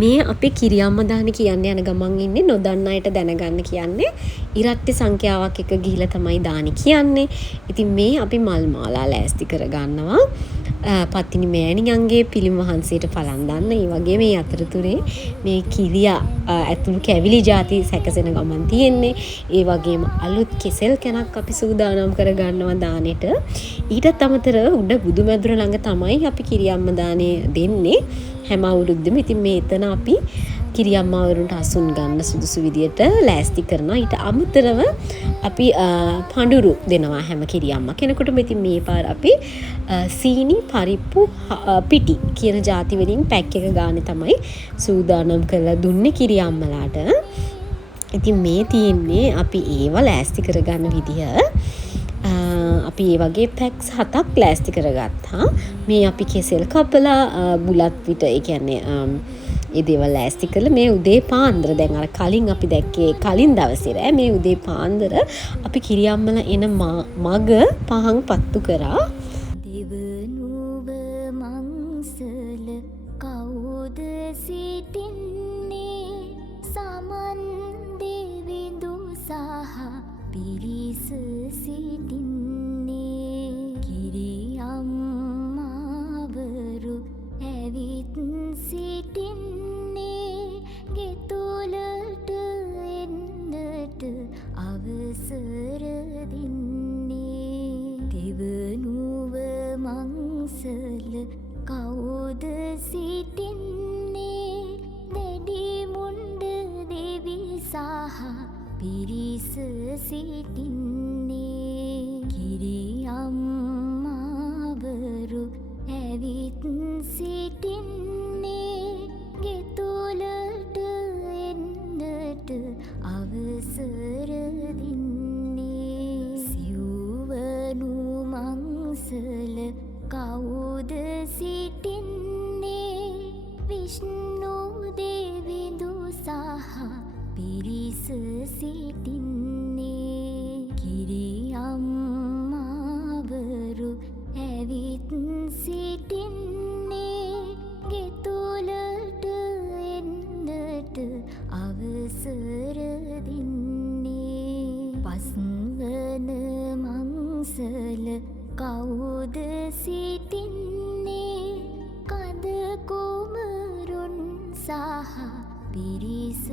මේ අපේ කිරියම්ම දාන කියන්නේ යන ගමන් ඉන්නේ නොදන්න අයට දැනගන්න කියන්නේ ඉරට්ටි සංඛ්‍යාවක් එක ගිහිලා තමයි දානි කියන්නේ. ඉතින් මේ අපි මල් මාලා ලෑස්ති කරගන්නවා. පත්තිනි මෑණියන්ගේ පිළිම වහන්සේට පලන් දාන්න. ඒ වගේ මේ අතරතුරේ මේ කිරියා ඇතුළු කැවිලි ಜಾති සැකසෙන ගමන් තියෙන්නේ. ඒ වගේම අලුත් කෙසෙල් කැනක් අපි සූදානම් කරගන්නවා දානෙට. ඊටත් අමතරව උඩ බුදුමැදුර ළඟ තමයි අපි කිරියම්ම දානේ දෙන්නේ හැම අවුරුද්දෙම. ඉතින් මේ එතන අපි කිරියම්මාවරුන්ට අසුන් ගන්න සුදුසු විදියට ලෑස්ති කරනවා. ඊට අමතරව අපි පඳුරු දෙනවා හැම කිරියම්මා කෙනෙකුටම. ඉතින් මේ පාර අපි සීනි පරිප්පු පිටි කියන ಜಾති වලින් පැක් එක ගානේ තමයි සූදානම් කරලා දුන්නේ කිරියම්මලාට. ඉතින් මේ තියෙන්නේ අපි ඒව ලෑස්ති කරගන්න විදිය. අපි ඒ වගේ පැක්ස් 7ක් ලෑස්ති කරගත්තා. මේ අපි කෙසෙල් කපලා බුලත් විට ඒ කියන්නේ ඒ දේවල් ලෑස්ති කරලා මේ උදේ පාන්දර දැන් අර කලින් අපි දැක්කේ කලින් දවසේ රෑ මේ උදේ පාන්දර අපි කිරියම්මල එන මග පහන් පත්තු කරා. දෙවනුව මංසල කවුද සිටින්නේ සමන් දෙවිඳු සහ පිරිස සිටින්නේ කිරියම්මාවරු ඇවිත් සිටින්නේ ගෙතුලට එන්නට අවසර දෙන්නේ දෙවනුව මංසල කවුද සිටින්නේ දැඩි මුණ්ඩ දෙවි සහ පිරිස සිටින්නේ කිරියම්මාවරු ඇවිත් සිටින්නේ ගෙතුලට එන්නට අවසර දෙන්නේ සිව්වනු මංසල කවුද සිටින්නේ විෂ්ණු දෙවිඳු සහ පිරිස සිටින්නේ කිරියම්මාවරු ඇවිත් සිටින්නේ ගෙතුලට එන්නට අවසර දෙන්නේ පස්වන මංසල කවුද සිටින්නේ කඳ කුමරුන් සහ පිරිස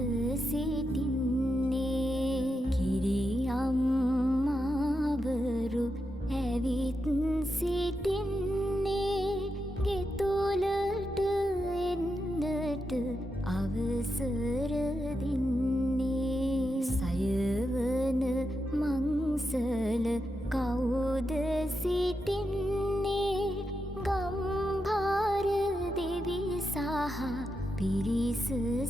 සිටින්නේ කිරියම්මාවරු ඇවිත් සිටින්නේ ගෙතුලට එන්නට අවසර දෙන්නේ සයවන මංසල කවුද සිටින්නේ ගම්භාර දෙවි සහ පිරිස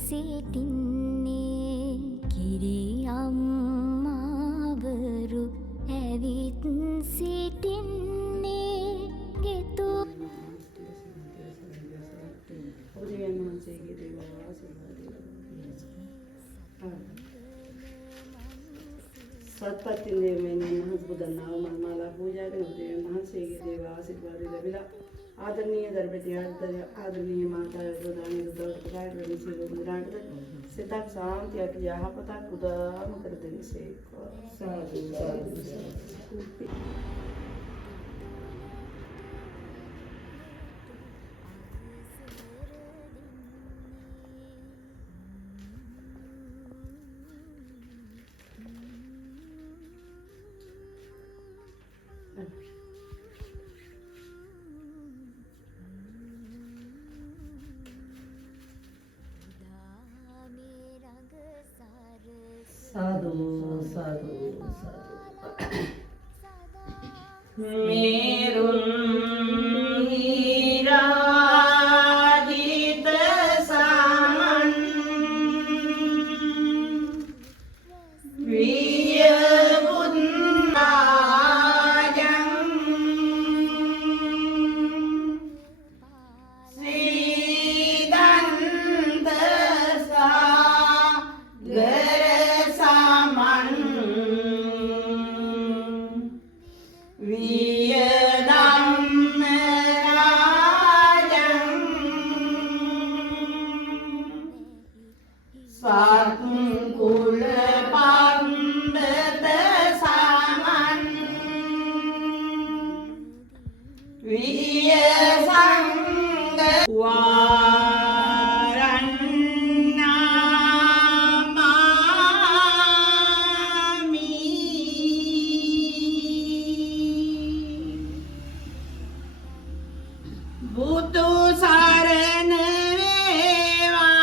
සිටින්නේ කිරියම්මාවරු ඇවිත් සිටින්නේ ගෙතු සත්පත්තින් දෙවියන් මහත්බුදන්නාව මල්මාලා පූජා කරන දෙවියන් මහන්සේගේ දේව ආශිර්වාද ලැබිලා ආදරණීය දර්පති ආදරණීය මාතා යෝධානි දුද්දවට ප්‍රකාශ වෙන සියලු මුද්‍රාට සිතක් සාන්තියක් යහපතක් උදාම කර දෙනසේකවා. සාදු සාදු සාදු. साधु मेरुं हीराजित सामन वियबुन्नाजं श्रीदन्त सागर सामन वियदा සත්කුල පන්දත සමන් විය සංග බුදු සරණ වේවා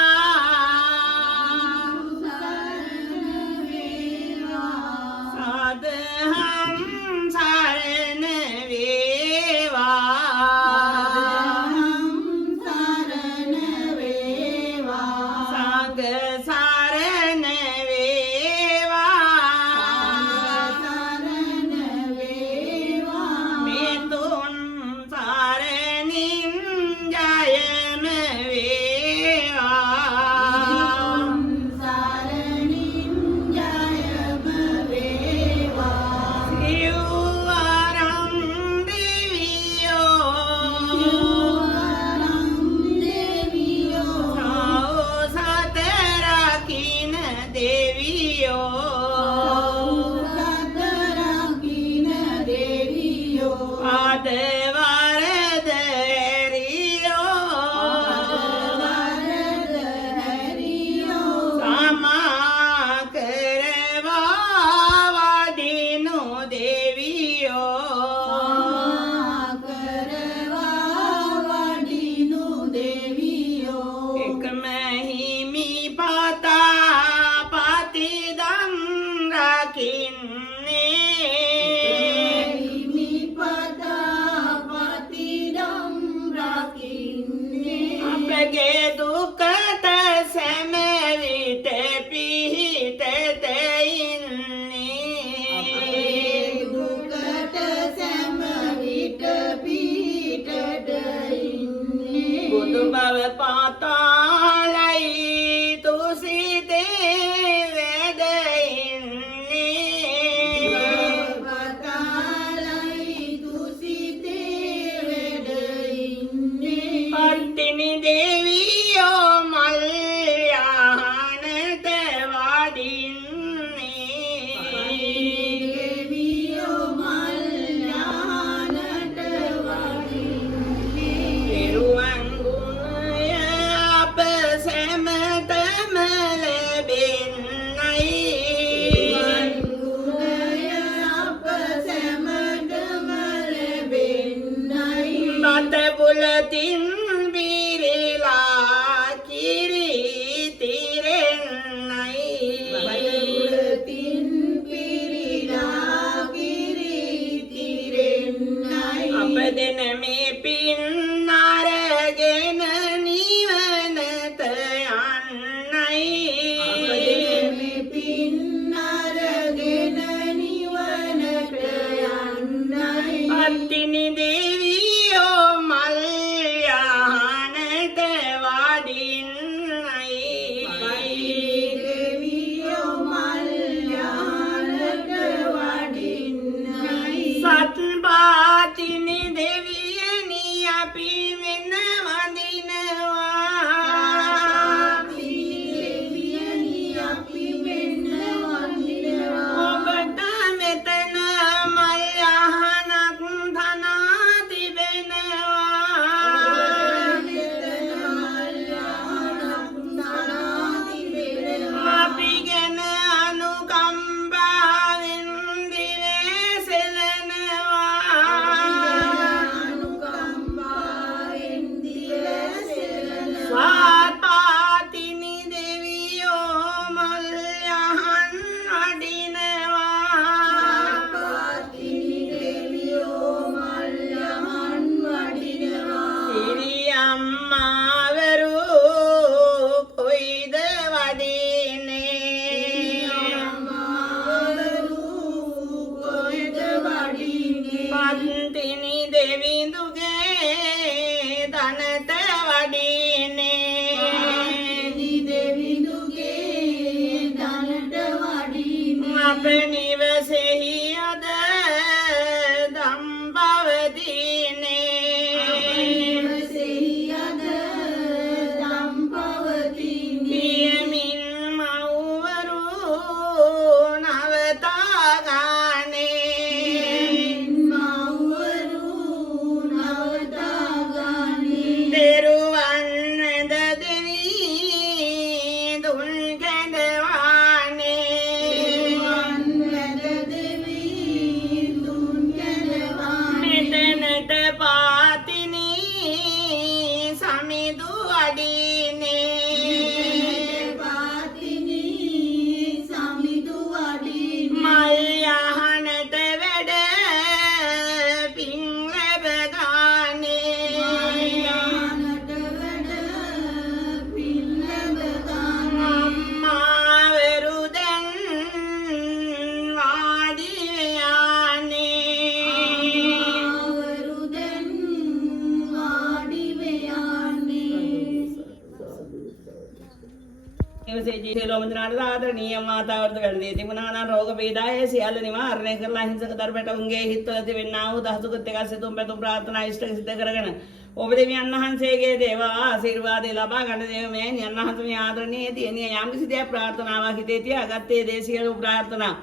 නිවසේදී සියලුම දෙනාට ආදරණීය මාතාවර්ද වැළඳී තිබුණා නම් රෝග පීඩායේ සියල්ල නිවාරණය කරලා හිංසක දරුවට උන්ගේ හිතවල තිබෙනා වූ දහසුකුත් එක සිතුම් පැතුම් ප්‍රාර්ථනා ඉෂ්ට සිද්ධ කරගෙන ඔබ දෙවියන් වහන්සේගේ දේව ආශිර්වාදය ලබා ගන්න දේව මේ යන්න හසුනේ ආදරණීය තියෙන යම් කිසි දෙයක් ප්‍රාර්ථනාවක් හිතේ තියාගත්තේ දේ සියලු ප්‍රාර්ථනා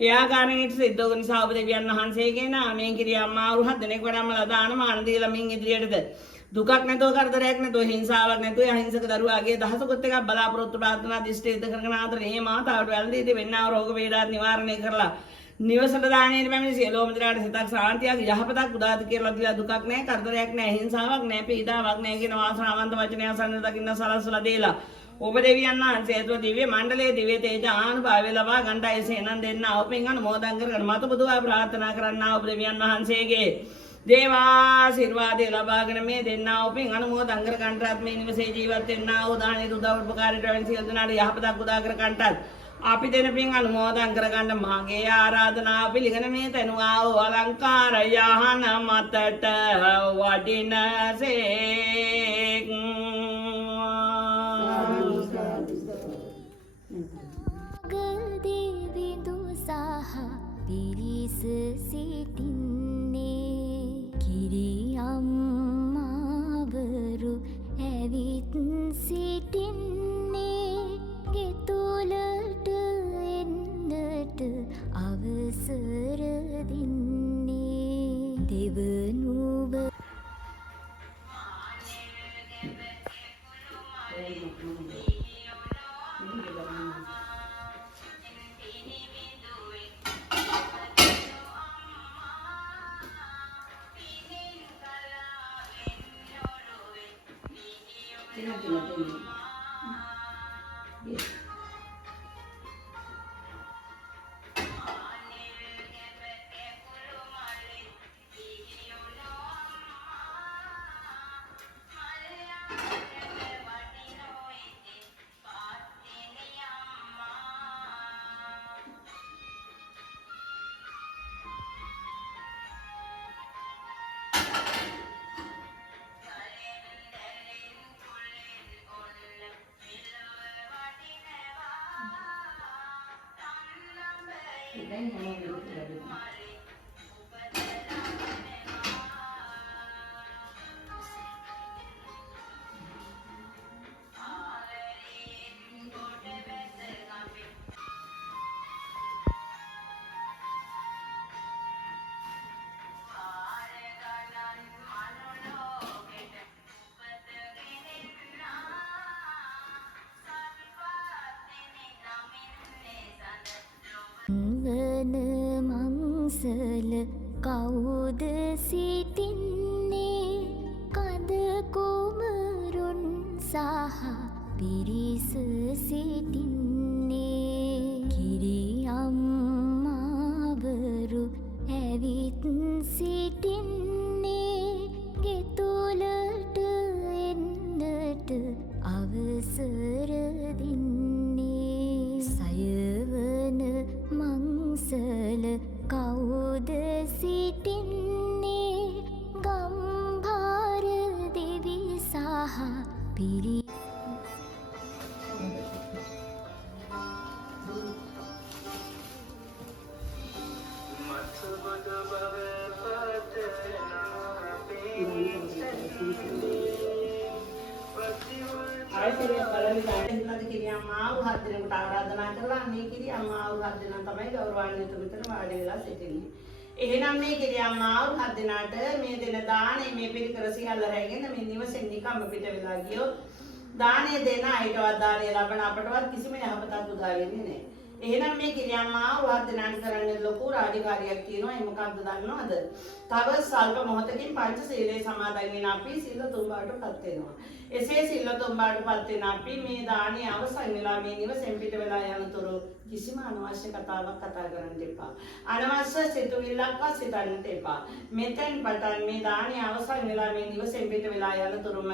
එයාකාරණයට සිද්ධ වූ නිසා ඔබ දෙවියන් වහන්සේගේ නාමයෙන් කිරිය අම්මා වරුහත් දෙනෙක් වඩම්මලා දාන මාන දීලා මින් ඉදිරියටද දුකක් නැතුව කරදරයක් නැතුව හිංසාවක් නැතුව අහිංසක දරුවාගේ දහසකුත් එකක් බලාපොරොත්තු ප්‍රාර්ථනා දිෂ්ඨිත කරගෙන ආදරණීය මාතාවට වැළඳී තිබෙනා රෝග වේදාත් නිවාරණය කරලා නිවසට දාණයට පැමිණි සියලුම දෙනාට සිතක් ශාන්තියක් යහපතක් උදාත කියලා දීලා දුකක් නැහැ කරදරයක් නැහැ හිංසාවක් නැහැ පීඩාවක් නැහැ කියන වාසනාවන්ත වචනය අසන්න දකින්න සලස්සලා දීලා ඔබ දෙවියන් වහන්සේ ඇතුව දිව්‍ය මණ්ඩලයේ දිව්‍ය තේජ ආනුභාවය ලබා ගන්නට එසේනම් දෙන්න ඔපෙන් අනුමෝදන් කරගෙන මත බුදුආ ප්‍රාර්ථනා කරන්නා ඔබ දෙවියන් වහන්සේගේ දේවාශිර්වාදය ලබාගෙන මේ දෙන්නා ඔපෙන් අනුමෝදන් කර ගන්නටත් මේ නිවසේ ජීවත් වෙන්නා වූ දානි උදව් උපකාරයට වෙන සියලු දෙනාට යහපතක් උදා කර ගන්නටත් අපි දෙන පින් අනුමෝදන් කරගන්න මාගේ ආරාධනාව පිළිගෙන මේ තනුවා වූ අලංකාර යහන මතට වඩිනසේක් ගදේවිඳු සහ පිරිස සිටින්නේ කිරියම්මාවරු ඇවිත් සිටින්නේ ගෙතුලට එන්නට අවසර දෙන්නේ දෙවනුව වන මංසල කවුද සිටින්නේ කඳ කුමරුන් සහ පිරිස සිටින්නේ කිරියම්මාවරු ඇවිත් සිටින්නේ ගෙතුලට එන්නට අවසර දෙන්නේ සයවන මංසල කවුද සිටින්නේ ගම්භාර දෙවි සහ පිරිස ආරාධනා කරලා මේ කිරියම්මා වරු 7 දෙනා තමයි ගෞරවාන්විත මෙතන වාඩි වෙලා සිටින්නේ. එහෙනම් මේ කිරියම්මා වරු 7 දෙනාට මේ දෙන දානේ මේ පිළිකර සියල්ල රැගෙන මේ නිවසෙන් නිකම්ම පිට වෙලා ගියොත් දානේ දෙන අයටවත් දානේ ලබන අපටවත් කිසිම යහපතක් උදා වෙන්නේ නැහැ. එහෙනම් මේ කිරියම්මා වරු 7 දෙනාට කරන්න ලොකු රාජකාරියක් තියෙනවා. ඒ මොකක්ද දන්නවද? තව සල්ප මොහොතකින් පංචශීලයේ සමාදන් වෙන අපි සිල් තුඹාටපත් වෙනවා. එසේ සිල් තුඹාටපත් වෙන අපි මේ දානේ අවසන් වෙලා මේ නිවසෙන් පිට වෙලා යනතුරු කිසිම අනවශ්‍ය කතාවක් කතා කරන්න එපා. අනවශ්‍ය සිතුවිල්ලක්වත් සිතන්නට එපා. මෙතෙන් පටන් මේ දානේ අවසන් වෙලා මේ නිවසෙන් පිට වෙලා යනතුරුම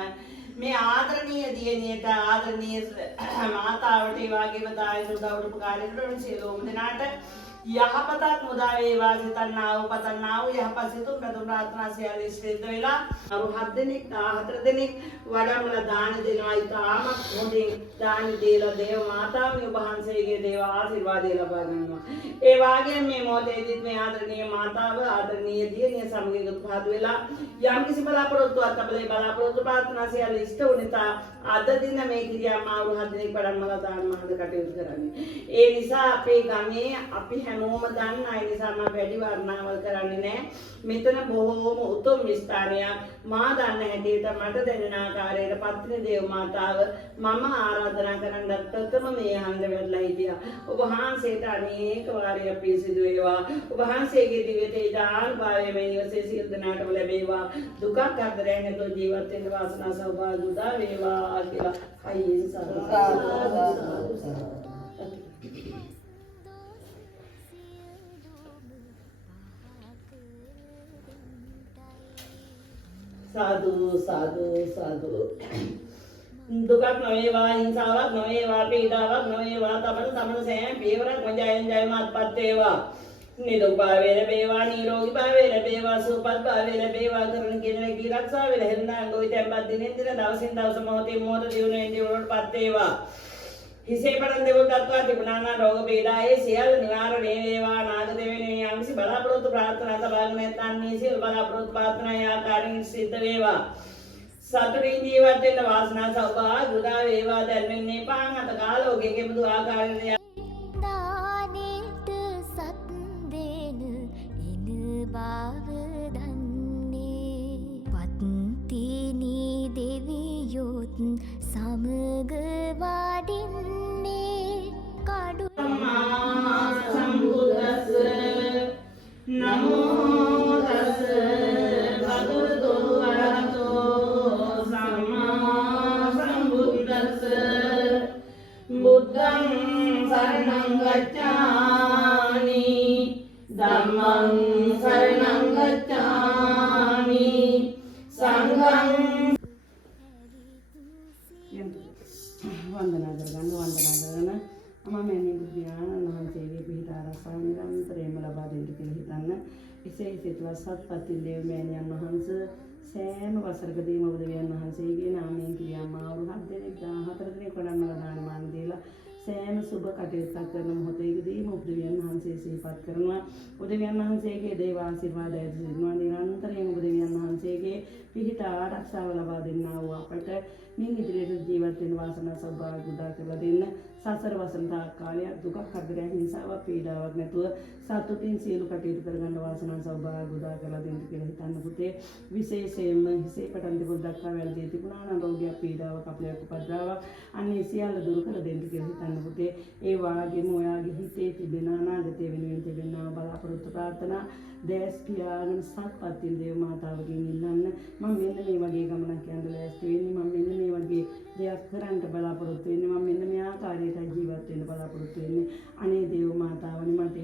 මේ ආදරණීය දියණියට ආදරණීය මාතාවට ඒ වගේම දායක උදව් උපකාරයට සියලුම දෙනාට යහපතක් මුදා වේවා සිතන්නා වූ පතන්නා වූ යහපත් සිතුම් පැතුම් ප්‍රාර්ථනා සියල්ල සිද්ධ වෙලා අරු 7 දෙනෙක් 14 දෙනෙක් වඩම්මලා දාන දෙනවා. ඉතාමත් හොඳින් දාන දීලා දේව මාතාවගේ වහන්සේගේ දේව ආශිර්වාදය ලබා ගන්නවා. ඒ වාගේම මේ මොහොතේදීත් මේ ආදරණීය මාතාව ආදරණීය දියණිය සමග එකතු පහදු වෙලා යම් කිසි බලාපොරොත්තුවක් අපේ බලාපොරොත්තු ප්‍රාර්ථනා සියල්ල ඉෂ්ට වුණා. අද දින මේ කිරියම්ම අවුරු 7 දෙනෙක් වඩම්මලා දාන මහද කටයුතු කරන්නේ. ඒ නිසා අපේ ගමේ අපි හැමෝම දන්න අය නිසා මම වැඩි වර්ණාවල් කරන්නේ නැහැ. මෙතන බොහෝම උතුම් ස්ථානයක්. මා දන්න හැටියට මට දැනෙන ආකාරයට පත්‍රි දේව මාතාව මම ආරාධනා කරන්නත් ප්‍රථම මේ හන්ද වෙලා හිටියා. ඔබ වහන්සේට අනේක වාරයක් පිසිදු වේවා. ඔබ වහන්සේගේ දිව්‍ය තේජානුභාවය මේ නිවසේ සියලු දෙනාටම ලැබේවා. දුකක් කරදරයක් නැතුව ජීවත් වෙන්න වාසනාව සෞභාග්‍ය උදා වේවා කියලා හයියෙන් සාදු සාදු සාදු සාදු. දුකක් නොවේවා, හිංසාවක් නොවේවා, පීඩාවක් නොවේවා. තමන සෑම පියවරක් ජයෙන් ජයමත්පත් වේවා. නිදුක් භාවය ලැබේවා, නිරෝගී භාවය ලැබේවා, සුවපත් භාවය ලැබේවා. කරන කිනලකී ආරක්ෂාව වෙලෙන්නා ගොවි තැන්පත් දිනෙන් දින දවසින් දවස මොහොතින් මොහොත දිනුනෙන් දිනුවටපත් වේවා. හිසේ පටන් දෙවොත් දක්වා තිබුණානා රෝග පීඩා ඒ සියල්ල නිවාරණය වේවා. නාග දෙවියනේ යම්සි බලාපොරොත්තු ප්‍රාර්ථනා සබාගෙන නැත්නම් මේ සියලු බලාපොරොත්තු ප්‍රාර්ථනා ආකාරයෙන් සිද්ධ වේවා. සතුටින් ජීවත් වෙන්න වාසනාව සෞභාග්‍ය උදා වේවා. දැන්වෙන්නේ පාන් අත කාලෝකයේ කෙබඳු ආකාරයෙන් දානෙට සත් දෙන එන බව දන්නේ පත්තිනි දෙවියොත් සමග වඩින්නේ කඩු සම්බුද්දස්ස නමෝ තස්ස භගවතු වරහතෝ සම්මා සම්බුද්දස්ස බුද්ධං සරණං ගච්ඡාමි ධම්මං සරණං ගච්ඡාමි සංඝං වන්දනා කරගන්න මම මේ බුද්ධයාණන් වහන්සේගේ පිහිට ආරක්ෂාව නිරන්තරයෙන්ම ලබා දෙන්න කියලා හිතන්න. විශේෂිතව සත්පත්ති දේව මෑණියන් වහන්සේ සෑම වසරකදීම ඔබ දෙවියන් වහන්සේගේ නාමයෙන් ක්‍රියාම අවුරුදු 7 දෙනෙක් 14 දෙනෙක් වඩම්මලා දාන මාන දීලා සෑම සුබ කටයුත්තක් කරන මොහොතේදීම ඔබ දෙවියන් වහන්සේ සිහිපත් කරනවා. ඔබ දෙවියන් වහන්සේගේ දේව ආශිර්වාදය දිනනවා. නිරන්තරයෙන් ඔබ දෙවියන් වහන්සේගේ පිහිට ආරක්ෂාව ලබා දෙන්නා වූ අපට මින් ඉදිරියට ජීවත් වෙන වාසනාව සෞභාග්‍ය උදා කරලා දෙන්න. සසර වසන්තා කාලයක් දුකක් කරදරයක් හිංසාවක් පීඩාවක් නැතුව සතුටින් සියලු කටයුතු කරගන්න වාසනාව සෞභාග්‍ය උදා කරලා දෙන්න කියලා හිතන්න පුතේ. විශේෂයෙන්ම හිසේ පටන් දෙපොත් දක්වා වැළඳී තිබුණා නම් රෝගයක් පීඩාවක් අපලයක් උපද්‍රාවක් අන්නේ සියල්ල දුරු කර දෙන්න කියලා හිතන්න පුතේ. ඒ වාගේම ඔයාගේ හිතේ තිබෙන අනාගතය වෙනුවෙන් තිබෙනා බලාපොරොත්තු ප්‍රාර්ථනා දැස් පියාගෙන සත්පත්ති දේව මාතාවගෙන් ඉල්ලන්න. මම මෙන්න මේ වගේ ගමනක් යන්න ලෑස්ති වෙන්නේ. මම මෙන්න මේ වගේ දෙයක් කරන්න බලාපොරොත්තු වෙන්නේ. මම මෙන්න මේ ආකාරයට ජීවත් වෙන්න බලාපොරොත්තු වෙන්නේ. අනේ දේව මාතාවනි මට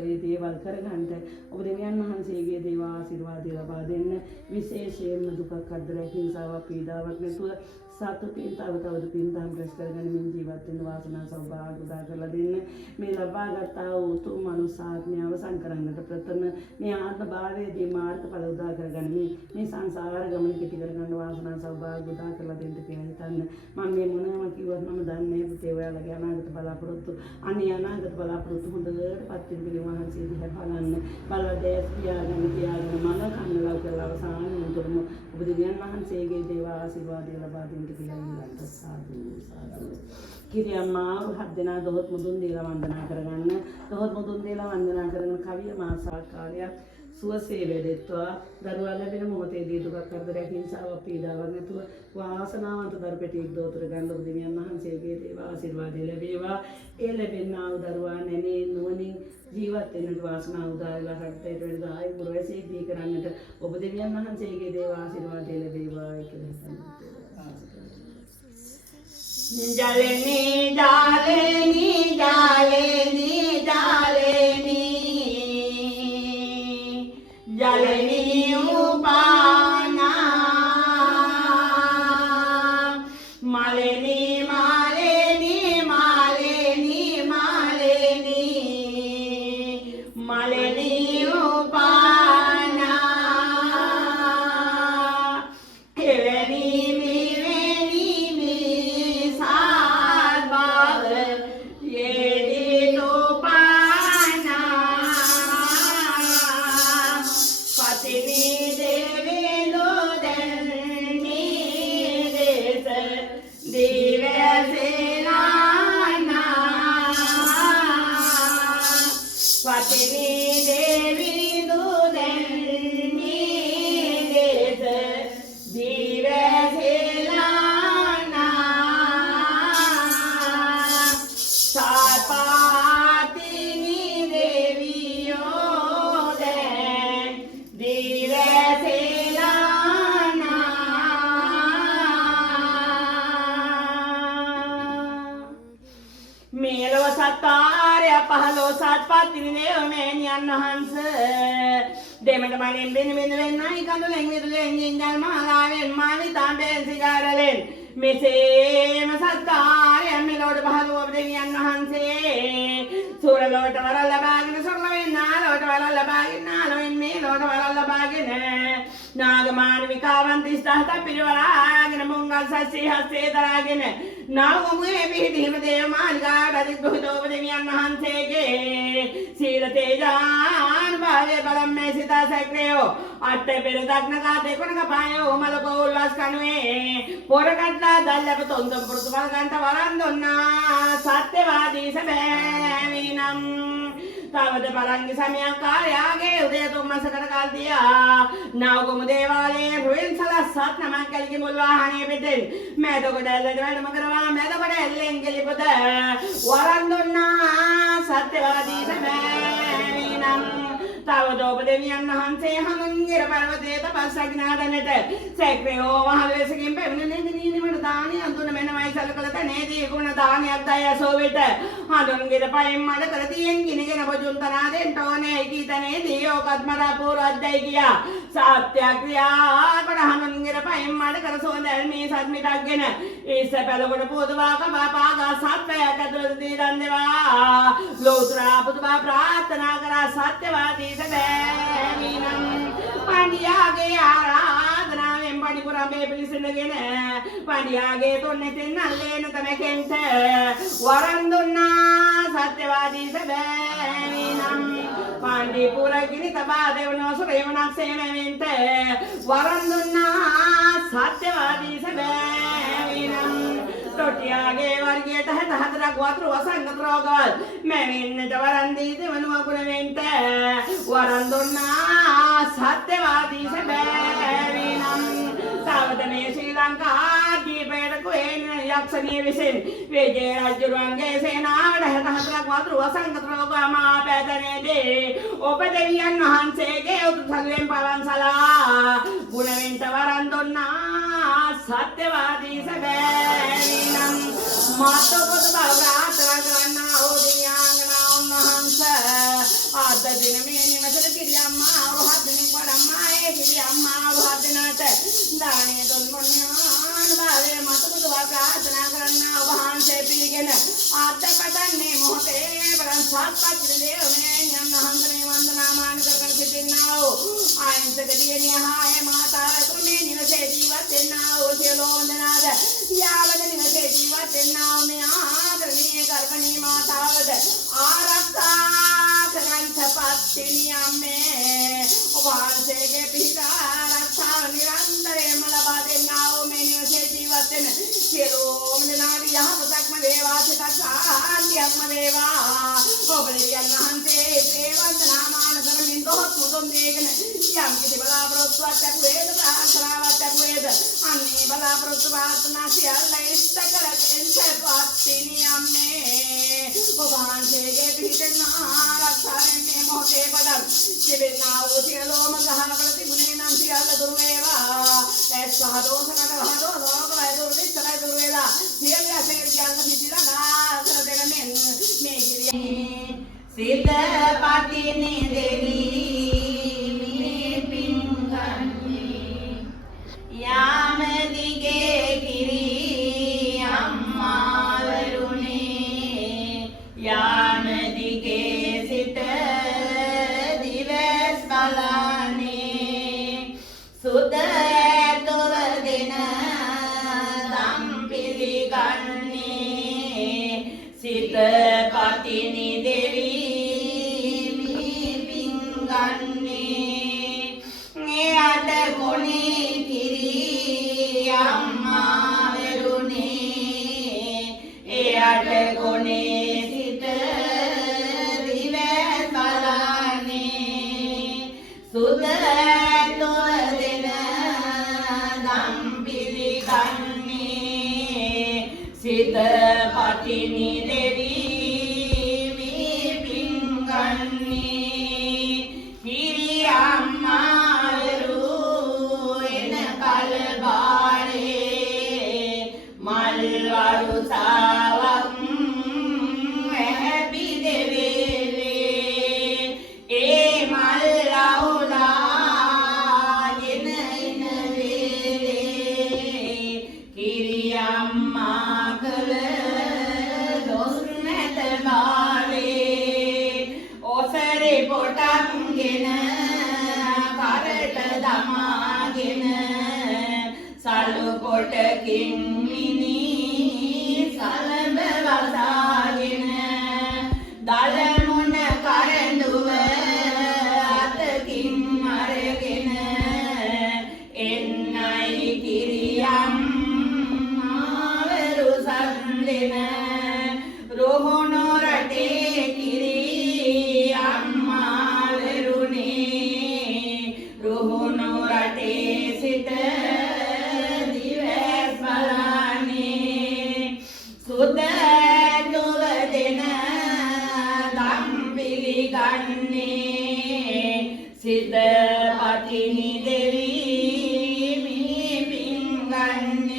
මේ දේවල් කරගන්න ඔබ දෙවියන් වහන්සේගේ දේව ආශිර්වාදය ලබා දෙන්න. විශේෂයෙන්ම දුක කරදරයක් හිංසාවක් පීඩාවක් නැතුව සතුටින් තව පින්දම් රැස් කරගනිමින් ජීවත් වෙන්න වාසනාව සෞභාග්‍ය උදා කරලා දෙන්න. මේ ලබාගත් උතුම් මනුෂ්‍යාත්මය අවසන් කරන්නට ප්‍රථම මේ ආත්ම භාවයේදී මාර්ගඵල උදා කරගනිමින් මේ සංසාර ගමන කෙටි කරගන්න වාසනාව සෞභාග්‍ය උදා කරලා දෙන්න කියලා හිතන්න. මම මේ මොනවම කිව්වත් මම දන්නේ පුතේ ඔයාලගේ අනාගත බලාපොරොත්තු අනේ අනාගත බලාපොරොත්තු හොඳට පත්තින් පිළි වහන්සේ දිහා බලන්න. බලදේස් පියාගෙන මන කන්න ලව් කරලා අවසාන මොහොතම ඔබ දෙවියන් වහන්සේගේ දේව ආශිර්වාදය ලබා දෙන්න කියලා ඉල්ලන්න. සාදු සාදු. කිරියම්මා 7 දෙනා දොහොත් මුදුන් දීලා වන්දනා කරගන්න. දොහොත් මුදුන් දීලා වන්දනා කරන කවිය මාසා කාලයක් සුවසේ වැඩෙත්වා දරුවා ලැබෙන මොහොතේදී දුක කරදරයක් හිංසාවක් පීඩාවක් නැතුව වාසනාවන්ත දරුපෙටික් දෝතර ගන්න ඔබ දෙවියන් වහන්සේගේ දේව ආශිර්වාදය ලැබේවා. ඒ ලැබෙනා වූ දරුවා නැනේ නුවණින් ජීවත් වෙන්නට වාසනාව උදා වෙලා රටේට වෙනදා ආයි පුරවැසියෙක් දී කරන්නට ඔබ දෙවියන් වහන්සේගේ දේව ආශිර්වාදය ලැබේවා කියලා හිතනවා. Jaleni, jaleni, jaleni, jaleni, jaleni upana, maleni, maleni, maleni, maleni, මේලව සත්තාරය පහලෝ සත්පත්තිනි දේවමෑණියන් වහන්සේ දෙමට මලින් බින බින වෙන්නයි කඳුලෙන් විදුලෙන් ජින්ජල් මාලාවෙන් මාවිතාඹෙන් සිගාරලෙන් මෙසේම සත්කාරය මෙලොවට පහළ වූ දෙවියන් වහන්සේ සූරලොවට වරල් ලබාගෙන සොරලොවෙන් නාලොවට වරල් ලබාගෙන නාලොවෙන් මේලොවට වරල් ලබාගෙන නාගමානවිකාවන් 30000 පිරිවරාගෙන මුංගල් සස්සේ හස්තේ දරාගෙන නාගමුවේ පිහිටීම දේව මාලිගාවට අධිග්‍රහිතව දෙවියන් වහන්සේගේ සීල තේජාන භාවයේ බලම් මේ සිතා සැක්‍රයෝ අට පෙර දක්න කාතේ කොනක පායෝ මල පොල්වස් කනුවේ පොරකට්ලා දල්ලප තොන්දම් පුරුතු බලගන්ට වරන් දුන්නා සත්‍යවාදී සැබෑවිනම් තවද බලංගි සමයංකාරයාගේ උදේ තුම්මසකට කල් දියා නවගොමු දේවාලයේ රුවෙන් සලස්සත් නමක් කැලකි මුල් වාහනේ පිටින් මෑදකොට ඇල්ලට වැඩම කරවා මෑදකොට ඇල්ලෙන් ගෙලිපොත වරන් දුන්නා සත්‍යවාදී සැබෑවිනම් තවද ඔබ දෙවියන් වහන්සේ හමුන්ගිර පර්වතයේ තපස්සක් නාදනට සැක්‍රයෝ මහල් වෙසකින් පැමිණෙන්නේ නිනිමට දානි අඳුන මෙනමයි සලකල තනේදී ගුණ දානයක් දයසෝ වෙත හඳුන්ගිර පයින් මඩ කර තියෙන් ගිනිගෙන බොජුන් තනාදෙන් ටෝනේ කීතනේදී ඕකත් මරා පෝරද්දයි කියා සත්‍යක්‍රියා කොට හඳුන්ගිර පයින් මඩ කර සෝදල් මේ සත්මිටක්ගෙන ඉස්ස පැලකොට පොදවා කබා පාගා සත්පයක් ඇතුළත දී දන් දෙවා ලෝතුරා පුතුබා ප්‍රාර්ථනා කරා සත්‍යවාදී සැබෑවිනම් පණ්ඩියාගේ ආරාධනාවෙන් පඩිපුරා මේ පිළිසඳගෙන පණ්ඩියාගේ තොන්නෙතින් අල්ලේන තමකෙන්ට වරන් දුන්නා සත්‍යවාදී සැබෑවිනම් පණ්ඩිපුර ගිනි තබා දෙවනෝ සුරේවනක් සේමෙන්ට වරන් දුන්නා සත්‍යවාදී සැබෑවිනම් තොටියාගේ වර්ගයට 64ක් වතුර වසංගත රෝගවල් මැවෙන්නට වරන් දී දෙවනුව ගුණවෙන්ට වරන් දුන්නා සත්‍යවාදී සැබෑවිනම් තවද මේ ශ්‍රී ලංකා දීපයට කුවේන යක්ෂණිය විසින් විජය රජුරුවන්ගේ සේනාවට 64ක් වතුර වසංගත රෝග මා පැතනේදී ඔබ දෙවියන් වහන්සේගේ උතුසලෙන් පවන්සලා ගුණවෙන්ට වරන් දුන්නා සත්‍යවාදී සැබෑවිනම් මාතපොත බවරාතර කරන්නා ඕ දිව්‍යාංගනා උන්වහන්සේ ආද දින මේ නිවසට කිරියම්මා අවහත් දිනක් වඩම්මා ඒ කිරියම්මා අවහත් දිනට දාණය දුන් මොන්නාන බාවේ මාතපොත බවරාතර කරන්නා වහන්සේ පිළිගෙන ආද පදන්නේ මොහොතේ බලන් සත්පත් දේවනේ යම් නහන්දනේ වන්දනාමාන කරගෙන සිටින්නා වූ ආයන්තක දියණිය හාය මාතාව කුමේ නිවසේ ජීවත් වෙන්නා වූ සියලෝ වන්දනාද යාවද නිවසේ ජීවත් වෙන්නා වූ මේ ආදරණීය ගර්භණී මාතාවද ආරක්ෂා කරන් සපත්තිනි අම්මේ ඔබ වහන්සේගේ පිහිට ආරක්ෂාව නිරන්තරයෙන්ම ලබා දෙන්නා වූ මේ නිවසේ ජීවත් වෙන සියලෝම දෙනාගේ යහපතක්ම වේවා සිතක් සාන්තියක්ම වේවා ඔබ දෙවියන් වහන්සේ ඒ වන්දනාමාන කරමින් දොහොත් මුදුන් දීගෙන යම් කිසි බලාපොරොත්තුවක් ඇතුවේද ප්‍රාර්ථනාවක් ඇතුවේද අන්නේ බලාපොරොත්තු ප්‍රාර්ථනා සියල්ල ඉෂ්ට කරගෙන සපත්තිනි අම්මේ ඔබ වහන්සේගේ පිහිටෙන් ආරක්ෂාවෙන් මේ මොහොතේ පදම් තිබෙනා වූ සියලෝම ගහනවල තිබුණේ නම් සියල්ල දුරු වේවා ඇස් සහ දෝෂකට වහදෝ රෝග දුරු විස්තරය දුරු වේලා සියල්ල ඇසේ කියන්න සිටිලා නාසර දෙනමින් මේ කිරියේ සිත පතිනි දෙවි මේ පින්ගන්නේ යාම දිගේ කිරි අම්මා වරුනේ යාම දිගේ සිත දිවස් බලන්නේ සුද තොව දෙන දම් පිළිගන්නේ සිත පතිනි දෙවි මේ පින්ගන්නේ එයට කොනේ කිරි අම්මා වරුනේ එයට කොනේ සිත දිවස් බලන්නේ සුද තොව දෙන දම් පිළිගන්නේ සිත පතිනි දෙවි මේ පින්ගන්නේ කිරි අම්මා වරු එන කල බාරේ මල් වරුසාවක් පිළිගන්නේ සිත පතිනි දෙවි මේ පිංගන්නේ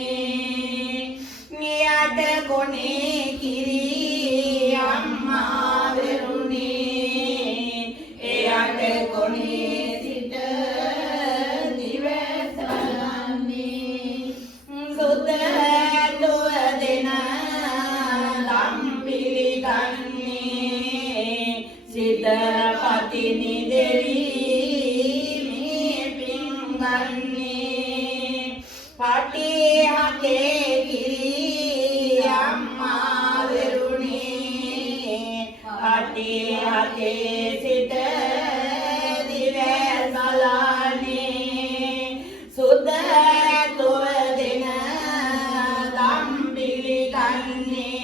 නියට කොනේ කිරි අම්මා වෙරුනේ එයට කොනේ සිට දිවසලන්නේ සුත දුව දෙන දම් පිළිගන්නේ සිත පතිනි දෙවි මේ පිංගන්නේ පටි හතේ කිරි අම්මා වෙරුනේ පටි හතේ සිට දිවසලන්නේ සුත දුව දෙන දම් පිළිගන්නේ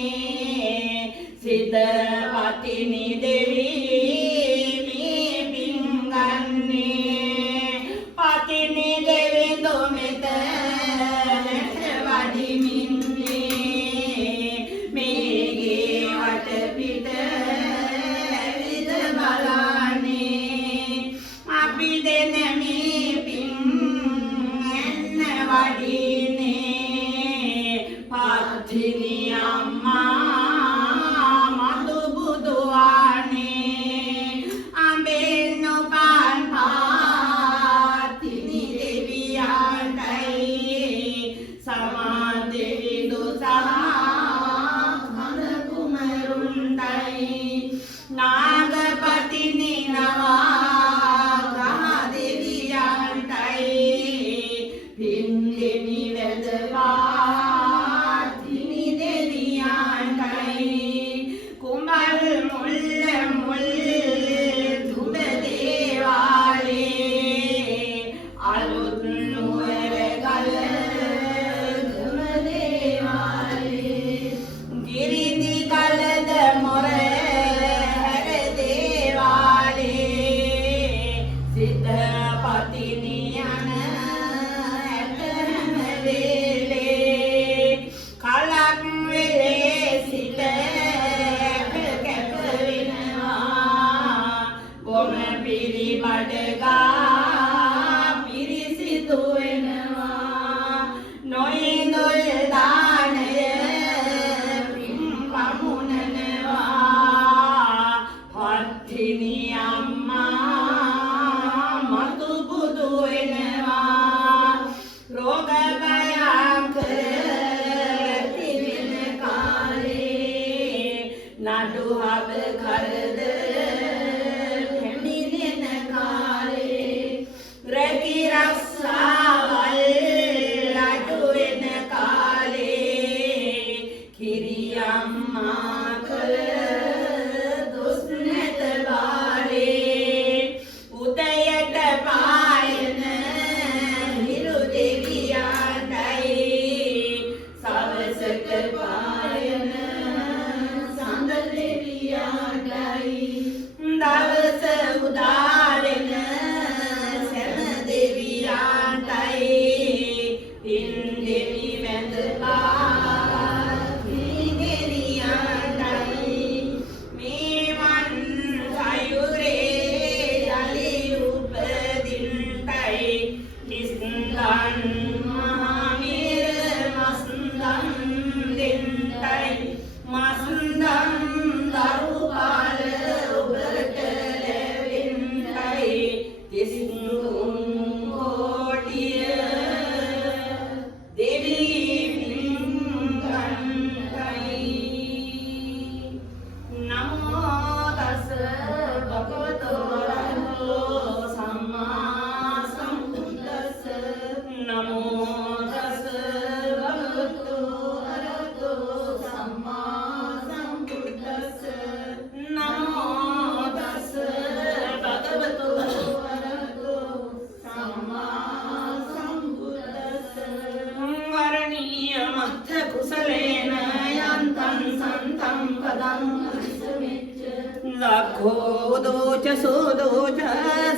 සිත පතිනි දෙවි මේ පිංගන්නේ පතිනි දෙවි දොමෙත වඩිමින්නේ මේගේ වටපිට ඇවිද බලන්නේ අපි දෙන මේ පිං එන්න වඩිනේ පතිනි අම්මා මතු බුදුවානේ අඹෙන් නොපන් පතිනි දෙවියන්ටයි සමා දෙවි දුසහා කඳ කුමරුන්ටයි නාගපතිනි නවා ග්‍රහ දෙවියන්ටයි පින්දෙනි වැදපාතිනි දෙවියන්ටයි කුඹල් මුල්ල මුල් දුබ දේවාලේ අලුත් නුවර ගල ගම දේවාලේ ගිරිදි කලද මොර හැර දේවාලේ සිත පතිනි යන ඇතම වේලේ කලක් වෙලේ සිට කැප වෙනවා ගොම පිළිබඩගා පිරිසිදු වෙනවා නොයිඳුල් දානය පින් පමුණනවා පත්තිනි අම්මා මතු බුදු වෙනවා රෝග භයංකර තිබෙන කාලේ නඩු හබ කරද පැමිණෙන කාලේ රැකී රක්ෂාවල් අඩු වෙන කාලේ කිරි අම්මා කළ දොස් නැත බාලේ උදයට පායන හිරු දෙවියන්ටයි සවසට පායන සඳ දෙවියන්ටයි දවස උදාවෙන සැම දෙවියන්ටයි පින් දෙවි වැඳපා පිරිගෙනියන්ටයි මේවන් සයුරේ යලි උපදින්ටයි නිස්දන් මහමීර මස්දන් දෙන්ටයි මස්දන් දරුපාල ඔබට ලැබෙන්ටයි තිස්තුන් කෝටිය දෙවි පිංගන්ටයි නමෝ තස් භගවතෝ අරහතෝ සම්මා සම්බුද්දස්ස නමෝ තස් භගවතෝ අරහතෝ සම්මා සම්බුද්දස්ස නමෝ තස් භගවතෝ අරහතෝ සම්මා සම්බුද්දස්ස වරණීය මත්ථ කුසලේන යන්තං සන්තං පදං ලක්ඛෝ දෝච සෝදෝච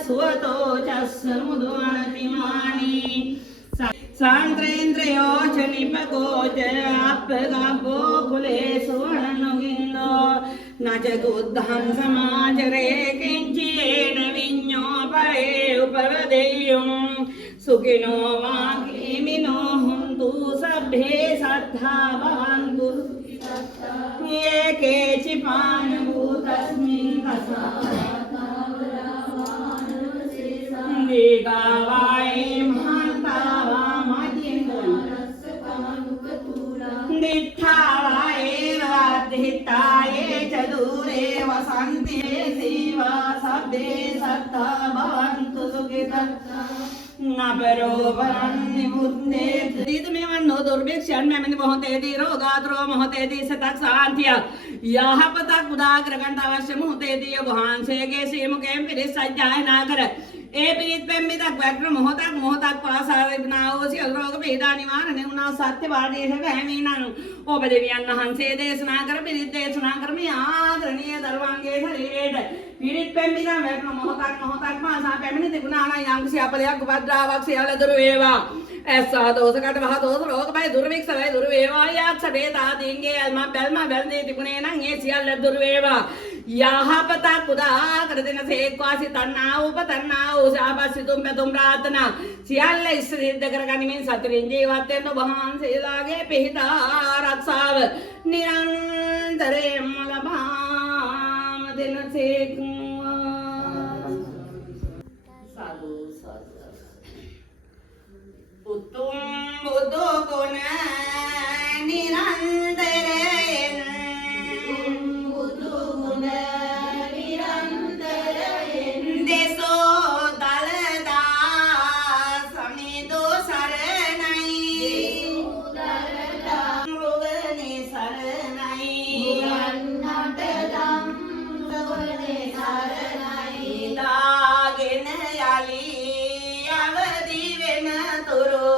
සුවතෝච සමුදවනතිමානි सान्द्रेन्द्रियोच निपकोच अपगपो कुले सुवर्णनुगिन्दो නච දුද්ධං සමාජරේ කිංචේන විඤ්ඤෝ පරේ උපවදෙය්‍යං සුඛිනෝ වාගීමිනෝ හුන්තු සබ්බේ සත්තා භවන්තු ඒකේචි පාන භූතස්මින් දීගාවායි මහන්තාවා මජ්ජින්දං දිඨාවායි වද්දිතායේ චදුරේ වසන්තියේ සීවා සබ්බේ සත්තා භවන්තු සුඛිතං නබරෝ වරන්නි මුද්දේ දීද මේවන්නෝ දුර්භික්ෂයන් මෙමෙනි මොහොතේදී රෝගාතුරෝ මොහොතේදී සතක් සාන්තිය යහපතක් උදා කරගන්න අවශ්‍ය මොහොතේදී ඔබ වහන්සේගේ ශ්‍රීමුඛයෙන් පිරිස් සජ්ජායනා කර ඒ පිරිත් පෙම්මිතක් වැටුණු මොහොතක් පාසා ලැබුණා වූ සියලු රෝග පීඩා නිවාරණය වුණා සත්‍ය වාදේශක හැමීනන් ඔබ දෙවියන් වහන්සේ දේශනා කර පිරිත් දේශනා කරමි ආදරණීය දරුවන්ගේ ශරීරයට පිරිත් පෙම්මිතක් වැටුණු මොහොතක් පාසා පැමිණ තිබුණා නම් යම්කිසි අපලයක් උපද්‍රාවක් සියල්ල දුරු වේවා ऐसा दोषකට වහ දෝෂ රෝග බය දුර්වික්ෂ වේ දුරු වේවා යක්ෂ වේදාදීන්ගේ අල්ම බැල්ම බැල්දී තිබුණේ නම් ඒ සියල්ල දුරු වේවා යහපතක් උදා කර දෙන සේක්වාසි තණ්හා උපතණ්හා උසාපසිතුම් මෙතුම් ප්‍රාර්ථනා සියල්ල ඉස්සෙද්ද කරගනිමින් සතරින් ජීවත් වෙන්න වහන්සේලාගේ පිහිටා ආරක්ෂාව නිරන්තරයෙන්ම ලබාම දෙන සේක්වා සාදු උතුම් බුදු ගුණ නිරන්තරයෙන් දේසෝ දලදා සමිදු සරණයි රුවනේ සරණයි මුගන්නටදම් රුවනේ සරණයි දාගෙන යලි අවදි වෙන තුරු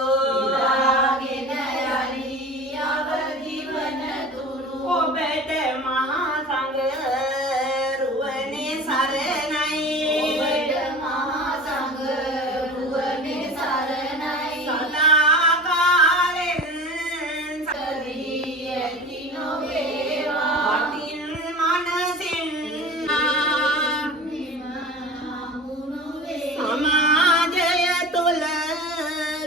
ඔබට මහා සංඝ රුවනේ සරණයි සදාකාලෙන් සදී ඇති නොවේවා අතින් මනසින් සමාජය තුල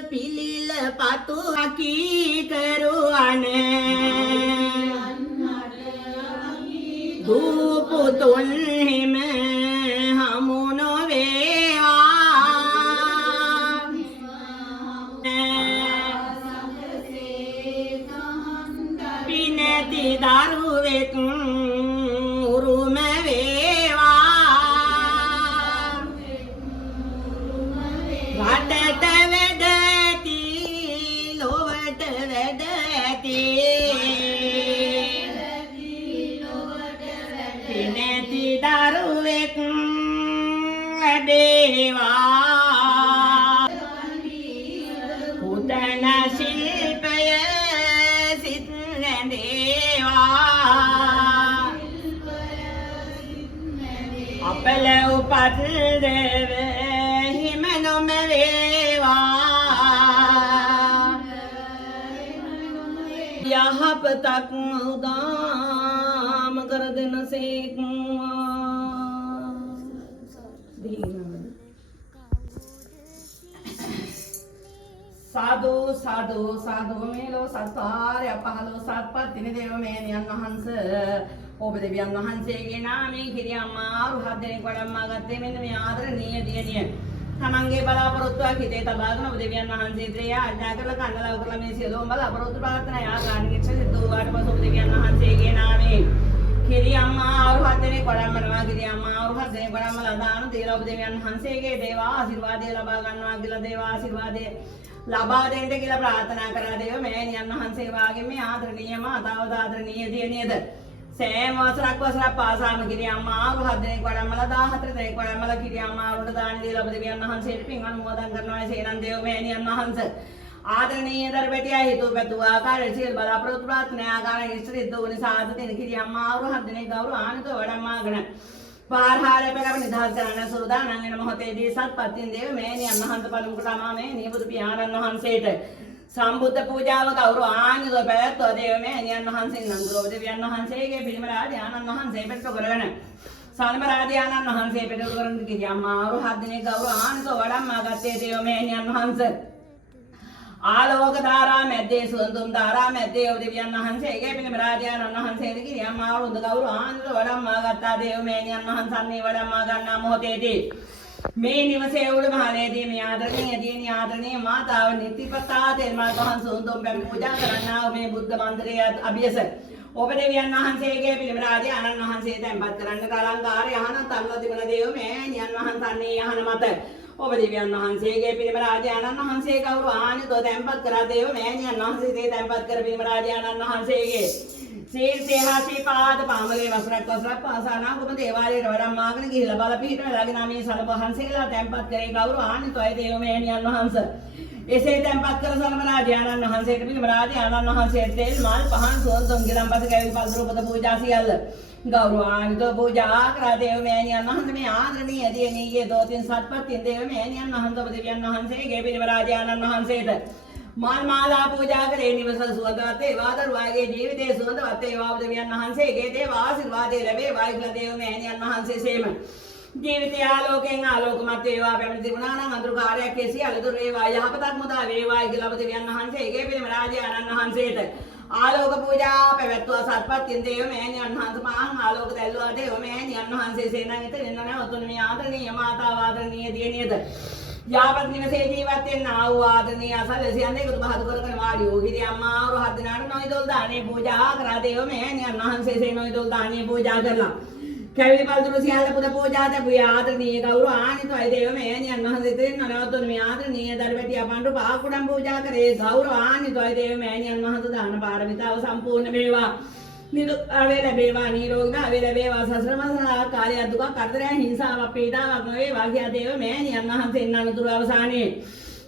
පිළිල පතු කීකරුවන දුපුතුන් හිම හමු නොවේවා පිනැති දරුවෙක් උරුම වේවා රටට වැඩ ඇති ලොවට වැඩ ඇති පිනැති දරුවෙක් වැඩේවා පුතන ශිල්පය සිත් රැඳේවා අපල උපත් දේව හිම නොම වේවා යහපතක් උදාම කර දෙන සේක්වා साधु साधु साधु मेलो सत्तार्य पहलो सत्पत तिने देव मेनियन वहंस ओब देवियन वहंसेगे नामे किरियम्मा रुहद्दने कोडम्मा गत्ते मेन मे आदरणीय दियनिय තමන්ගේ බලාපොරොත්තුවක් හිතේ තබාගෙන ඔබ දෙවියන් වහන්සේ ත්‍රිය ආඥා කරලා කන්නලා උකරලා මේ සියලුම බලාපොරොත්තු ප්‍රාර්ථනා යාගානික සිද්ධ වූාට පසු ඔබ දෙවියන් වහන්සේගේ නාමයෙන් කිරියම්මා ආරුහද්දනේ කොඩම්මනවා කිරියම්මා ආරුහද්දනේ කොඩම්මලා දාන දීලා ඔබ දෙවියන් වහන්සේගේ දේව ආශිර්වාදය ලබා ගන්නවා කියලා දේව ආශිර්වාදය ලබා දෙන්න කියලා ප්‍රාර්ථනා කරලා දේව මෑණියන් වහන්සේ වාගේ මේ ආදරණීය මාතාවද ආදරණීය දියණියද සෑම වසරක් පාසාම කිරියම්මා ආරුහද්දනේ කොඩම්මලා 14 දෙනෙක් කොඩම්මලා කිරියම්මා ආරුට දාන දීලා ඔබ දෙවියන් වහන්සේට පින් අනුමෝදන් කරනවා සේනන් දේව මෑණියන් වහන්සේ ආදරණීය දරබැටියා හිතුව පැතුව ආකාරයට සියලු බලාපොරොත්තු ප්‍රාර්ථනා ආකාරයෙන් ඉෂ්ට සිද්ධ වුණ සාදු දෙන කිරියම්මා ආරුහද්දනේ ගෞරව ආනිත වඩම්මාගෙන පාරහාරපකම නිදහස් කරන්න සූදානම් වෙන මොහොතේදී සත්පත්තින් දේව මෑණියන් වහන්සේ පළමු කොටම මේ නියපොදු පියාණන් වහන්සේට සම්බුද්ධ පූජාව ගෞරවාන්විතව පැවැත්වුවා දේව මෑණියන් වහන්සේ නන්දරෝධ දෙවියන් වහන්සේගේ පිළිමරාජ ආනන්ද වහන්සේ පිටු කරගෙන සල්මරාජ ආනන්ද වහන්සේ පිටු කරගෙන ගියා මාරු 7 දිනක් ගෞරවාන්විතව වඩම්මා ගත්තේ දේව මෑණියන් වහන්සේ ආලෝක ධාරා මැද්දේ සුවඳුම් ධාරා මැද්දේ දෙවියන් වහන්සේගේ පිළිමරාජ ආනන්ද වහන්සේට ගියා මාරු හොඳ ගෞරවාන්විතව වඩම්මා ගත්තා දේව මෑණියන් වහන්සේ වඩම්මා ගන්නා මොහොතේදී මේ නිවසේ උඩ මහලේදී මේ ආදරණීය දියණිය ආදරණීය මාතාව නිතිපතා තෙල්මල් පහන් සුන්දම් බැම් පූජා කරන්නා මේ බුද්ධ මන්දිරයේ අභියස ඔබ දෙවියන් වහන්සේගේ පිළිමරාජ ආනන්ද වහන්සේ තැන්පත් කරන්න කලංකාරය යහන තල්ල තිබුණ දේව මෑණියන් වහන්සන්නේ යහන මත ඔබ දෙවියන් වහන්සේගේ පිළිමරාජ ආනන්ද වහන්සේ ගෞරවාන්විතව තැන්පත් කරා දේව මෑණියන් වහන්සේ තැන්පත් කර පිළිමරාජ ආනන්ද වහන්සේගේ සීර්තේහාසී පාද පාමලේ වසරක් පාසානා කුම දේවාලයට වඩම්මාගෙන ගිහිලා බල පිහිට වෙලාගෙන මේ සල වහන්සේලා තැන්පත් කරේ ගෞරවාන්විතයි දේව මෑණියන් වහන්සේ. එසේ තැන්පත් කර සලමරාජ ආනන්ද වහන්සේට පිළිමරාජ ආනන්ද වහන්සේ තෙල් මල් පහන් සුවඳ ගිලම්පස කැවිලි පල්දුරුපත පූජා සියල්ල ගෞරවාන්විතව පූජා කරා දේව මෑණියන් වහන්සේ මේ ආදරණීය දියණියගේ දෝතින් සත්පත්තින් දේව මෑණියන් වහන්සේ ඔබ දෙවියන් වහන්සේගේ පිළිමරාජ ආනන්ද වහන්සේට මාල් මාලා පූජා කරේ නිවස සුවඳවත් වේවා දරුවාගේ ජීවිතේ සුවඳවත් වේවා දෙවියන් වහන්සේගේ දේව ආශිර්වාදය ලැබේවා කියලා දේව මෑණියන් වහන්සේසේම ජීවිතය ආලෝකයෙන් ආලෝකමත් වේවා පැමිණ තිබුණා නම් අඳුරකාරයක් කෙසි අලුදුර වේවා යහපතක් මුදා වේවා කියලා දෙවියන් වහන්සේගේ පිළිමරාජ ආනන්ද වහන්සේට ආලෝක පූජා පැවැත්වුවා සත්පත්තින් දේව මෑණියන් වහන්සේ මහා ආලෝක දැල්වුවා දේව මෑණියන් වහන්සේ සේනන් ඉතින් නැවතුන මේ ආදරණීය මාතාව ආදරණීය දියණියද යාපත් නිවසේ ජීවත් වෙන ආවෝ ආදරණීය අසලසියන් එකතු බහදු කරගෙන වාඩි වූ හිරිය අම්මා වරු 7 දිනාට නොයිදොල් දානේ පූජා කරා දේව මෑණියන් වහන්සේ සේ නොයිදොල් දානේ පූජා කරලා කැවිලි පල්දුරු සියල්ල පුද පූජා දබුවේ ආදරණීය ගෞරවාන්විතයි දේව මෑණියන් වහන්සේ දෙන්න නැවතුන මේ ආදරණීය දරුවැටි අපඬු පාකුඩම් පූජා කරේ ගෞරවාන්විතයි දේව මෑණියන් වහන්සේ දාන පාරමිතාව සම්පූර්ණ වේවා නිදුක් ආවේ ලැබේවා නිරෝගී ආවේ ලැබේවා සසර මසනා කාලය දුක කරදරය හිංසාවක් පීඩාවක් නොවේවා කියා දේව මෑණියන් වහන්සේ නනතුරු අවසානයේ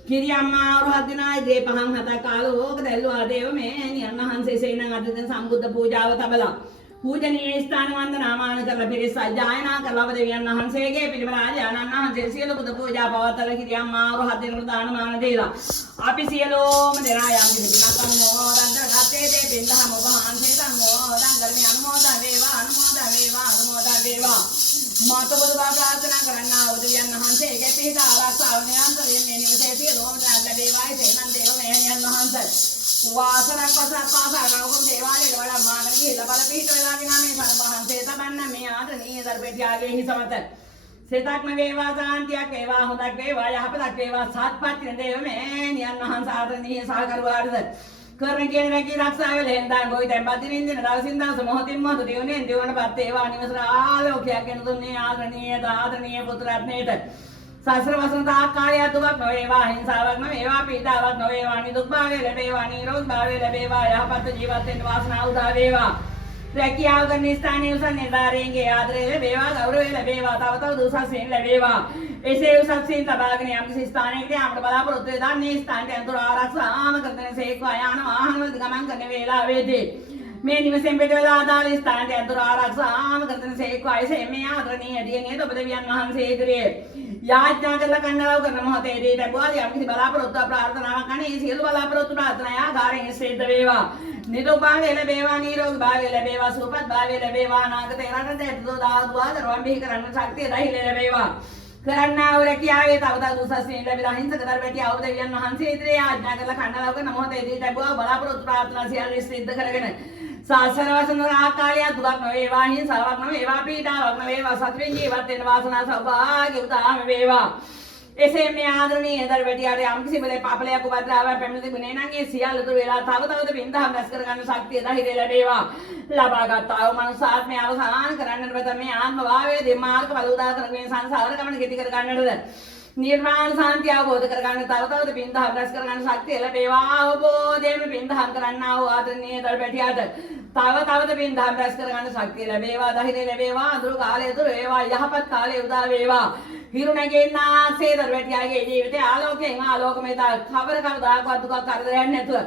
කිරි අම්මා වරු 7 දිනයි දේ පහන් 7ක් ආලෝක දැල්වා දේව මෑණියන් වහන්සේ සේනන් අද දින සම්බුද්ධ පූජාව තබලා पूजनीय स्थान वंदनामान करලා පිරිස සජ්ජායනා කරලා දෙවියන් වහන්සේගේ පිළිමරාජ ආනන්ද වහන්සේ සියලු බුදු පූජා පවත්වලා කිරියම් මාරු 7 දිනකට දානමාන දීලා අපි සියලෝම දෙනා යම් කිසි දිනක් අනුමෝදන් කරගත්තේ දේ බින්දහම ඔබ වහන්සේට අනුමෝදන් කරමි අනුමෝදන් වේවා මාත බුදු බව ප්‍රාර්ථනා කරන්නා වූ දෙවියන් වහන්සේගේ පිහිට ආරක්ෂාව නිරන්තරයෙන් මේ නිවසේ සියලෝම දෙනා ලැබේවායි සේනන් දේව මෑණියන් වහන්සේ වාසනක් පාසාරවුන් දේවාලයට වඩා මාගෙන ගිහිල්ලා බල පිහිට වෙලාගෙන මේ සරබහන්සේ තබන්න මේ ආදරණීය දර්පෙටියාගේ හිසමත සිතක්ම වේවා සාන්තියක් වේවා හොඳක් වේවා යහපතක් වේවා සත්පත්තින දේව මෑණියන් වහන්සේ ආදරණීය සහකරුවාටද කරන කියන රැකී ආරක්ෂාව ලෙන්දාන් ගොයි තැන්පත් දිනින් දින දවසින් දවස මොහොතින් මොහොත දිනුනෙන් දිවනපත් වේවා නිවසට ආලෝකයක් එන දුන්නේ ආදරණීය පුත්‍රරත්නයේට සසර වසන්ත ආකාරය දුක් නොවේවා හිංසාවක් නොවේවා පීඩාවක් නොවේවා නිදුක් භාවය ලැබේවා නිරෝගී භාවය ලැබේවා යහපත් ජීවත් වෙන්න වාසනාව උදා වේවා රැකියාව කරන ස්ථානයේ උසස් නිලධාරීන්ගේ ආදරය ලැබේවා ගෞරවය ලැබේවා තව තව උසස් සීන් ලැබේවා එසේ උසස් සීන් ලබාගෙන යම් කිසි ස්ථානයකට යන්න බලාපොරොත්තු වෙන දන්නේ ස්ථානට අඳුර ආරක්ෂාම කරන සේක්වා යාන වාහනවල ගමන් කරන වේලාවේදී මේ නිවසෙන් පිට වෙලා ආදාළ ස්ථානට අඳුර ආරක්ෂාම කරන සේක්වා එසේ මේ ආදරණීය දියණිය ඔබ දෙවියන් වහන්සේ ඉදිරියේ යාඥා කරලා කන්නලව කරන මොහොතේදී ලැබුවා යම් කිසි බලාපොරොත්තු ප්‍රාර්ථනාවක් අනේ සියලු බලාපොරොත්තු ප්‍රාර්ථනා ආකාරයෙන් සිද්ධ වේවා නිරෝගී භාවය ලැබේවා නිරෝගී භාවය ලැබේවා සුවපත් භාවය ලැබේවා අනාගතේ රටට දාදුවා දරුවන් බිහි කරන්න ශක්තිය ධෛර්යය ලැබේවා කරන්නා වූ රැකියාවේ තව තවත් උසස් වීම ලැබිලා හිංසක දරුවැටි ආව දෙවියන් වහන්සේ ඉදිරියේ යාඥා කරලා කන්නලව කරන මොහොතේදී ලැබුවා බලාපොරොත්තු ප්‍රාර්ථනා සියල්ල සිද්ධ කරගෙන සාසන වසන ආකාරය දුක් නොවේවා හිංසාවක් නොවේවා පීඩාවක් නොවේවා සතුටින් ජීවත් වෙන්න වාසනාව සෞභාග්‍ය උදාම වේවා එසේ මේ ආදරණීය දරුවැටියාට යම් කිසි බල පාපලයක් උපද්‍රාවක් පැමිණ තිබුණේ නම් ඒ සියල්ල දුර වෙලා තව තවද පින්දහම් රැස් කරගන්න ශක්තිය ධෛර්යය ලැබේවා ලබාගත් ආව මනුස්ස ආත්මය අවසන් කරන්නට බත මේ ආත්ම භාවයේ දෙමාර්ග බල උදා කරගෙන සංසාර ගමන කෙටි කර ගන්නටද නිර්වාණ සාන්තිය අවබෝධ කරගන්න තව තවද පින්දහම් රැස් කරගන්න ශක්තිය ලැබේවා අවබෝධයෙන් පින්දහම් කරන්නා වූ ආදරණීය දරුවැටියාට තව තවද පින්දහම් රැස් කරගන්න ශක්තිය ලැබේවා ධෛර්යය ලැබේවා අඳුරු කාලය දුර වේවා යහපත් කාලය උදා වේවා හිරු නැගෙන්නාසේ දරුවැටියාගේ ජීවිතේ ආලෝකයෙන් ආලෝකමය කවර කවදාකවත් දුකක් කරදරයක් නැතුව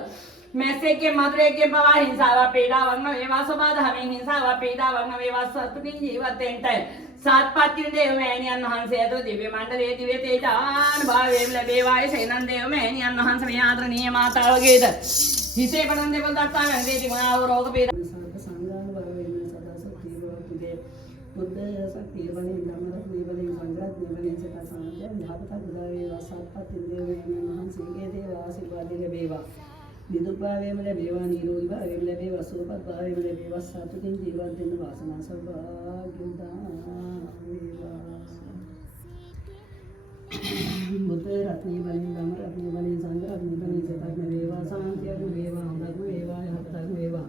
මැස්සෙක්ගේ මధుරයෙක්ගේ පවා හිංසාව පීඩාවක් නොවේවා සබාධමෙන් හිංසාව පීඩාවක් නොවේවා සතුටින් ජීවත් වෙන්න සත්පත්තින දේව මෑණියන් වහන්සේ ඇතුළු දිව්‍ය මණ්ඩලයේ දිව්‍ය තේජාන භාවයෙන් ලැබේවායි සේනන් දේව මෑණියන් වහන්සේ මේ ආදරණීය මාතාවගේද හිතේ පටන් දෙවල් දත්තා වැඳේති මොනවා රෝග පීඩා සර්ව සංගාන භාවයෙන් සදා සත්‍ය භවතුගේ බුද්ධ ශක්තිය බලෙන් ධම්මරත්නය බලෙන් සංග්‍රහණය බලෙන් සකස් සමාජය යහපත උදා වේවා සත්පත්තින දේව මෑණියන් වහන්සේගේ දේව ආශිර්වාද ලැබේවා නිදුක් භාවයෙන් ලැබේවා නිරෝගී භාවයෙන් ලැබේවා සුවපත් භාවයෙන් ලැබේවා සතුටින් ජීවත් වෙන්න වාසනාව සෞභාග්‍යදා බුද්ධ රත්නය බලෙන් ධම්ම රත්නය බලෙන් සංඝ රත්නය බලෙන් සතක්ම වේවා සාන්තියක්ම වේවා හොඳක්ම වේවා යහපතක්ම වේවා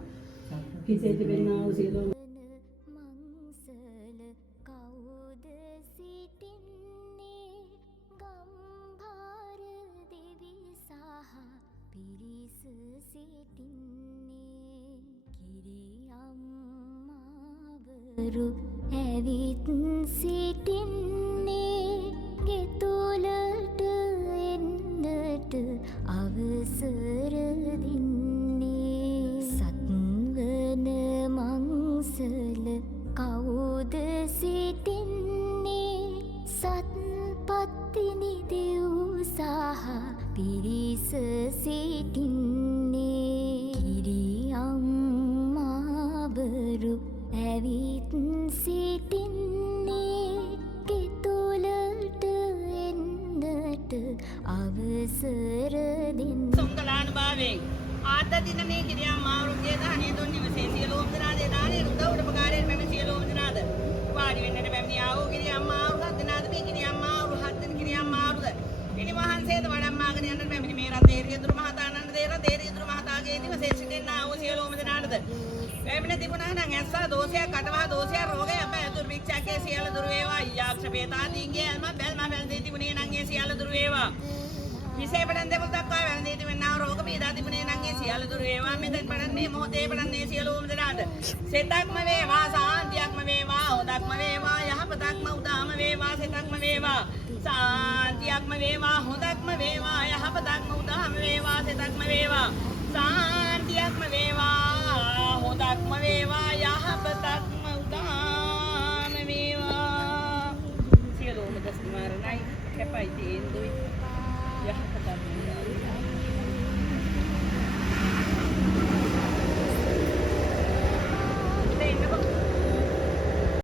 කිසිත වෙන්නා වූ සියලුම මංසල කවුද සිටින්නේ ගම්භාර දෙවි සහ පිරිස සිටින්නේ කිරියම්මාවරු ඇවිත් සිටින්නේ ගෙතුලට එන්නට අවසර දෙන්නේ සත්වන මංසල කවුද සිටින්නේ සත්පත්තිනි දෙව් සහ පිරිස සිටින්නේ කිරියම්මාවරු ඇවිත් සිටින්නේ ගෙතුලට එන්නට අවසර දෙන්න සුංගලාන භාවයෙන් ආත දිනනේ කිරියම්මාවරුගේ දානිය දුන් නිවසේ සියලුම දිනාදේ දානිය උදව් උපකාරයෙන් මෙම සියලුම දිනාද වාඩි වෙන්නට පැමිණියා වූ කිරියම්මාවරු හත් දිනාද මේ කිරියම්මාවරු හත් දින කිරියම්මාවරුද ඉනි වහන්සේද වඩම්මාගෙන යන්නට පැමිණි මේ රතේරියදුරු මහතානන්ද දේරතේරියදුරු මහතාගේ නිවසේ සිටින්නා වූ සියලුම දිනාද පැමිණ තිබුණා නම් ඇස්සා දෝෂයක් කටවා දෝෂයක් රෝගය අපේ දුරු වික්ෂකේ සියලු දුරු වේවා යාක්ෂ වේතාදීන්ගේ අල්ම බැල්ම වැළඳී තිබුණේ නම් ඒ සියලු දුරු වේවා විශේෂ පඩන් දෙවල් දක්වා වැළඳී තිබෙනා රෝග පීඩා තිබුණේ නම් ඒ සියලු දුරු වේවා මෙතෙන් පඩන්නේ මොහොතේ පඩන්නේ සියලුම දෙනාට සිතක්ම වේවා සාන්තියක්ම වේවා හොදක්ම වේවා යහපතක්ම උදාම වේවා සිතක්ම වේවා සාන්තියක්ම වේවා හොදක්ම වේවා යහපතක්ම උදාම වේවා සිතක්ම වේවා සාන්තියක්ම වේවා හොදක්ම වේවා යහපතක්ම උදාම වේවා සියලුම දස් මාරණයි කැපයි තේන්දුයි යහපතක්ම